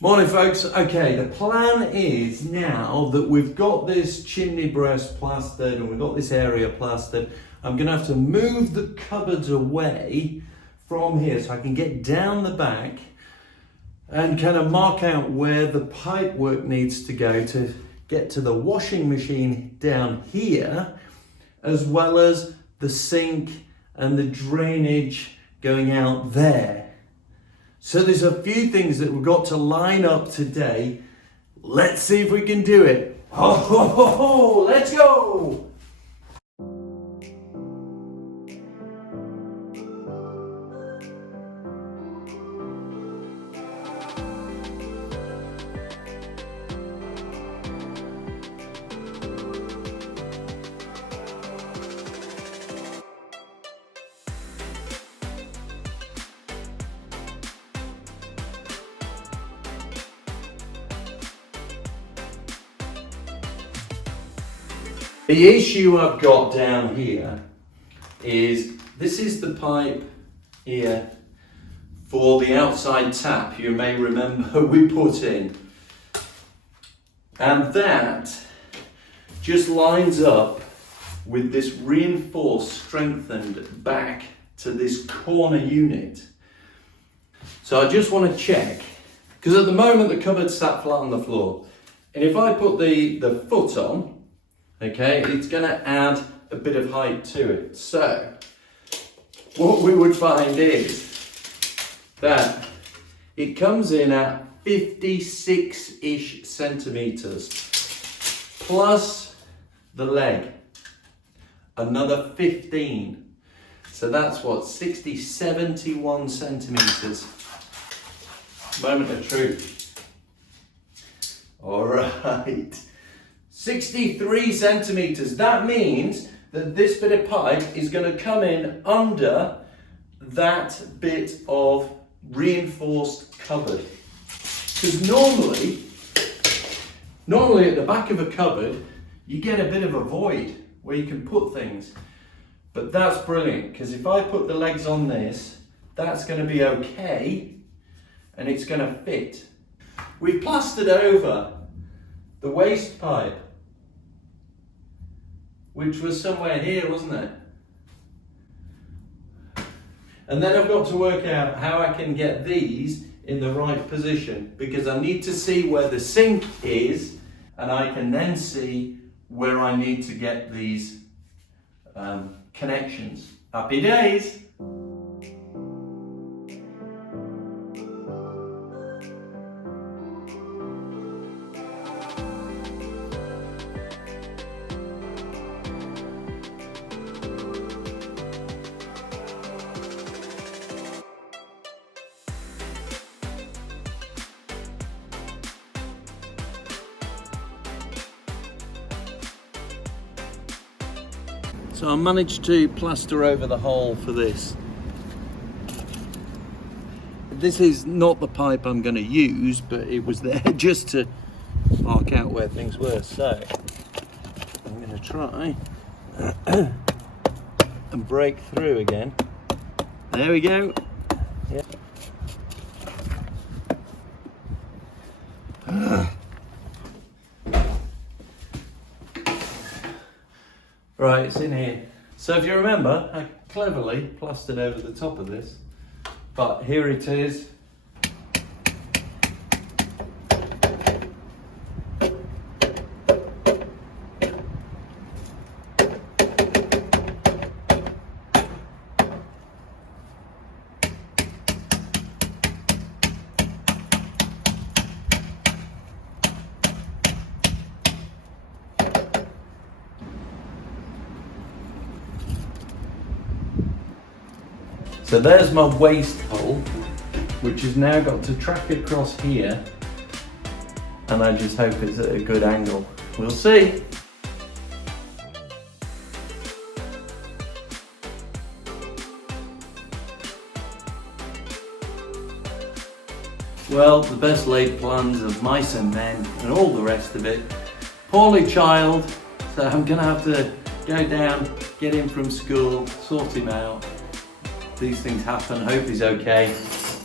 Morning folks. Okay, the plan is now that we've got this chimney breast plastered and we've got this area plastered, I'm going to have to move the cupboards away from here so I can get down the back and kind of mark out where the pipe work needs to go to get to the washing machine down here, as well as the sink and the drainage going out there. So there's a few things that we've got to line up today. Let's see if we can do it. Oh, let's go! The issue I've got down here is this is the pipe here for the outside tap you may remember we put in, and that just lines up with this reinforced, strengthened back to this corner unit. So I just want to check, because at the moment the cupboard's sat flat on the floor, and if I put the foot on, okay, it's going to add a bit of height to it. So what we would find is that it comes in at 56-ish centimeters plus the leg, another 15. So that's what, 71 centimeters. Moment of truth. All right. 63 centimeters. That means that this bit of pipe is going to come in under that bit of reinforced cupboard. Because normally at the back of a cupboard, you get a bit of a void where you can put things. But that's brilliant, because if I put the legs on this, that's going to be okay, and it's going to fit. We've plastered over the waste pipe, which was somewhere here, wasn't it? And then I've got to work out how I can get these in the right position, because I need to see where the sink is, and I can then see where I need to get these connections. Happy days! So I managed to plaster over the hole for this. This is not the pipe I'm going to use, but it was there just to mark out where things were. So I'm going to try and break through again. There we go. Yeah. Right, it's in here. So if you remember, I cleverly plastered over the top of this, but here it is. So there's my waste hole, which has now got to track across here, and I just hope it's at a good angle. We'll see. Well, the best laid plans of mice and men and all the rest of it. Poorly child, so I'm gonna have to go down, get him from school, sort him out. These things happen. Hope he's okay.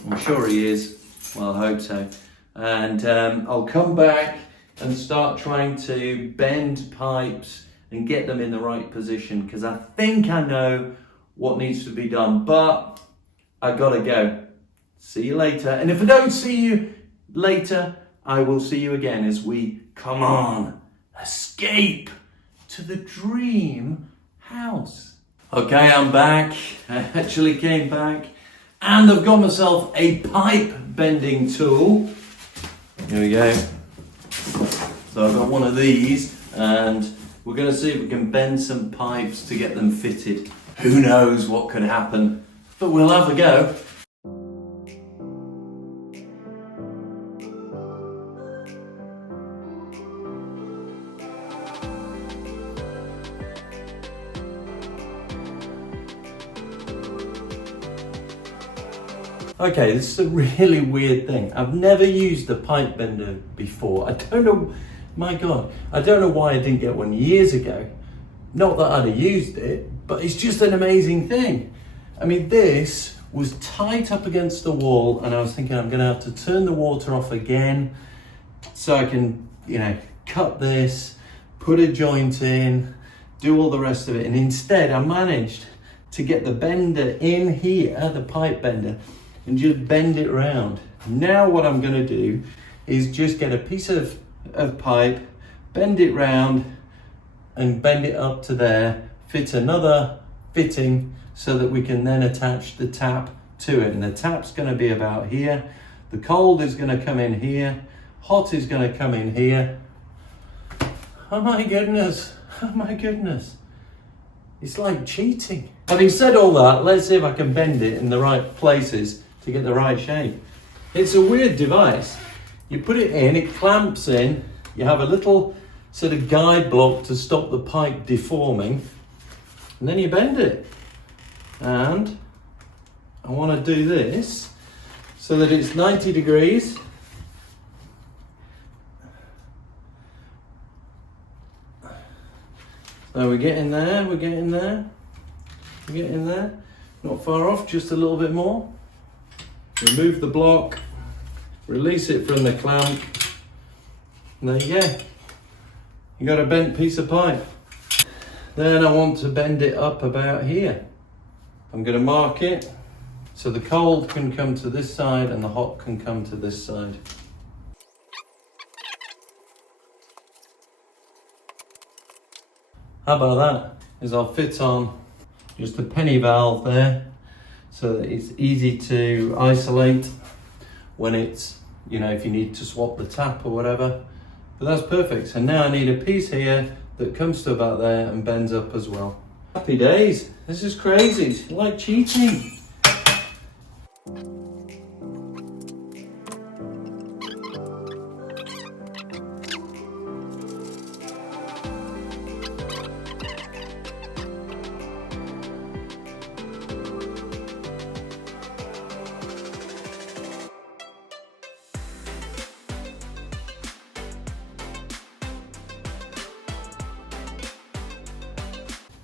I'm sure he is. Well, I hope so. and I'll come back and start trying to bend pipes and get them in the right position, because I think I know what needs to be done, but I gotta go. See you later. And if I don't see you later, I will see you again as we, come on, escape to the dream house. Okay, I'm back. I actually came back, and I've got myself a pipe bending tool. Here we go. So I've got one of these, and we're going to see if we can bend some pipes to get them fitted. Who knows what could happen, but we'll have a go. Okay, this is a really weird thing. I've never used a pipe bender before. I don't know, my God, I don't know why I didn't get one years ago. Not that I'd have used it, but it's just an amazing thing. I mean, this was tight up against the wall, and I was thinking I'm gonna have to turn the water off again so I can, you know, cut this, put a joint in, do all the rest of it. And instead I managed to get the bender in here, the pipe bender, and just bend it round. Now what I'm gonna do is just get a piece of pipe, bend it round, and bend it up to there, fit another fitting so that we can then attach the tap to it. And the tap's gonna be about here. The cold is gonna come in here. Hot is gonna come in here. Oh my goodness, oh my goodness. It's like cheating. Having said all that, let's see if I can bend it in the right places to get the right shape. It's a weird device. You put it in, it clamps in, you have a little sort of guide block to stop the pipe deforming, and then you bend it. And I want to do this so that it's 90 degrees. So we're getting there, we're getting there, we're getting there. Not far off, just a little bit more. Remove the block, release it from the clamp, and there you go. You got a bent piece of pipe. Then I want to bend it up about here. I'm going to mark it so the cold can come to this side and the hot can come to this side. How about that? Is I'll fit on just a penny valve there so that it's easy to isolate when it's, you know, if you need to swap the tap or whatever. But that's perfect. So now I need a piece here that comes to about there and bends up as well. Happy days. This is crazy. It's like cheating.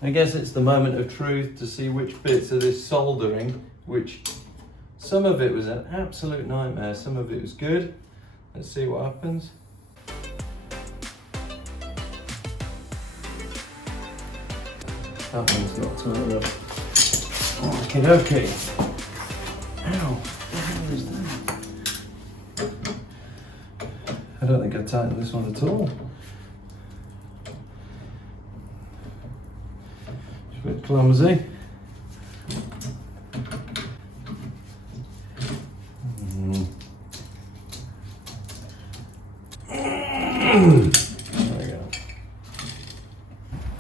I guess it's the moment of truth to see which bits of this soldering, which some of it was an absolute nightmare, some of it was good. Let's see what happens. That one's not tight enough. Okay, okay. Ow, what the hell is that? I don't think I tightened this one at all. A bit clumsy. There we go.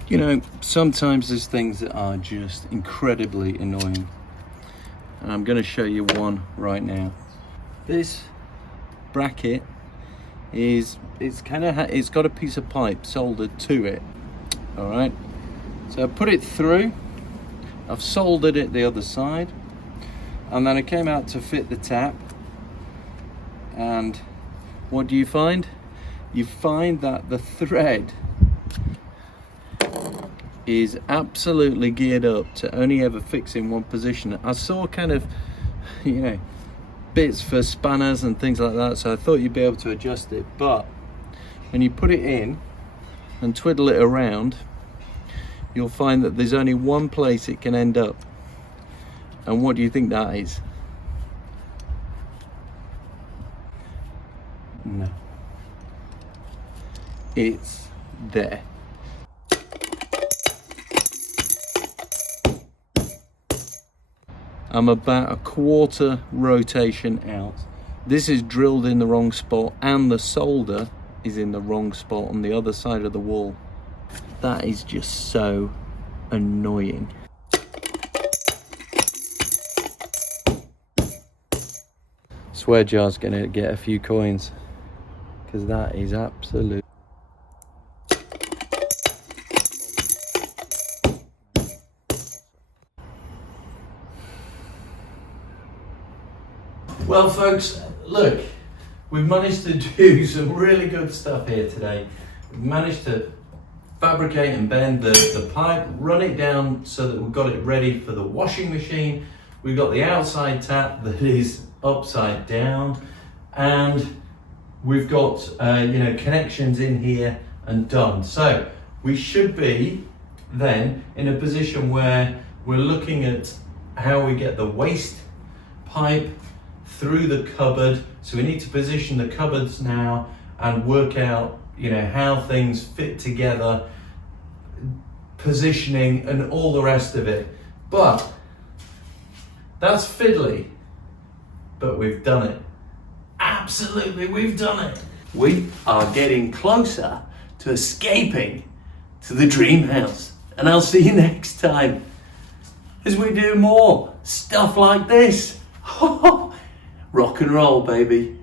You know, sometimes there's things that are just incredibly annoying, and I'm going to show you one right now. This bracket it's got a piece of pipe soldered to it. All right. So I put it through, I've soldered it the other side, and then I came out to fit the tap, and what do you find? You find that the thread is absolutely geared up to only ever fix in one position. I saw kind of, you know, bits for spanners and things like that, so I thought you'd be able to adjust it. But when you put it in and twiddle it around, you'll find that there's only one place it can end up. And what do you think that is? No. It's there. I'm about a quarter rotation out. This is drilled in the wrong spot, and the solder is in the wrong spot on the other side of the wall. That is just so annoying. Swear jar's gonna get a few coins, because that is absolute. Well folks, look, we've managed to do some really good stuff here today. We've managed to fabricate and bend the pipe, run it down so that we've got it ready for the washing machine. We've got the outside tap that is upside down, and we've got connections in here and done. So we should be then in a position where we're looking at how we get the waste pipe through the cupboard. So we need to position the cupboards now and work out, how things fit together, positioning and all the rest of it. But that's fiddly, but we've done it. Absolutely, we've done it. We are getting closer to escaping to the dream house. And I'll see you next time as we do more stuff like this. Rock and roll, baby.